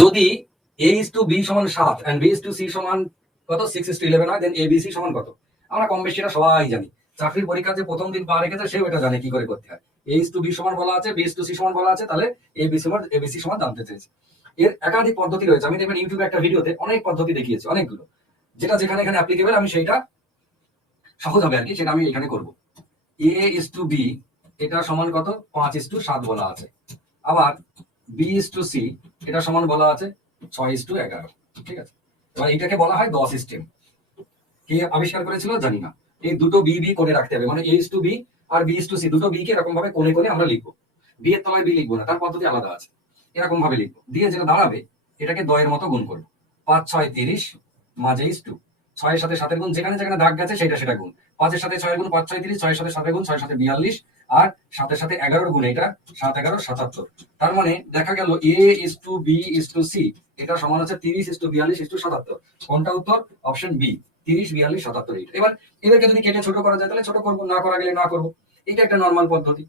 যদি a is to b সমান 7 and b is to c সমান কত 6:11 হয়, দেন abc সমান কত? আমরা কম বেশি এটা সবাই জানি। চাকরির পরীক্ষাতে প্রথম দিন পা রেখেছে সেও এটা জানে কি করে করতে হয়। a is to b সমান বলা আছে, b is to c সমান বলা আছে, তাহলে abc সমান জানতে চেয়েছে। এর একাধিক পদ্ধতি রয়েছে। আমি দেখবেন ইউটিউবে একটা ভিডিওতে অনেক পদ্ধতি দেখিয়েছি, অনেকগুলো। যেটা যেখানে এখানে অ্যাপ্লিকেবল আমি সেইটা সহজ হবে আর কি, সেটা আমি এখানে করব। a is to b এটা সমান কত 5:7 বলা আছে। আবার b is to c এটা সমান বলা আছে 6:11। ঠিক আছে, এবার এটাকে বলা হয় গস সিস্টেম। কে আবিষ্কার করেছিল জানি না। এই দুটো বি বি কোণে রাখতে হবে, মানে a is to b আর b is to c দুটো বি কে এরকম ভাবে কোণে কোণে আমরা লিখবো। বি এর তলায় বি লিখবো না, তার পদ্ধতি আলাদা আছে। এরকম ভাবে লিখবো, দিয়ে যেটা দাঁড়াবে এটাকে দয়ের মতো গুণ করবো। 5 6 30 মাঝে ইস টু, 6 এর সাথে 7 এর গুণ, যেখানে যেখানে দাগ গেছে সেটা গুণ। 5 এর সাথে 6 এর গুণ 5 6 30, 6 এর সাথে 7 এর গুণ 6 এর সাথে 42, আর 7 এর সাথে 11 এর গুণ এটা 7 11 77। তার মানে দেখা গেল a is to b is to c এটা সমান হচ্ছে 30:42:77। কোনটা উত্তর? Option B, 30 42 77। এবার এদেরকে যদি কেটে ছোট করা যায় তাহলে ছোট করবো, না করা গেলে না করবো। এটা একটা নর্মাল পদ্ধতি।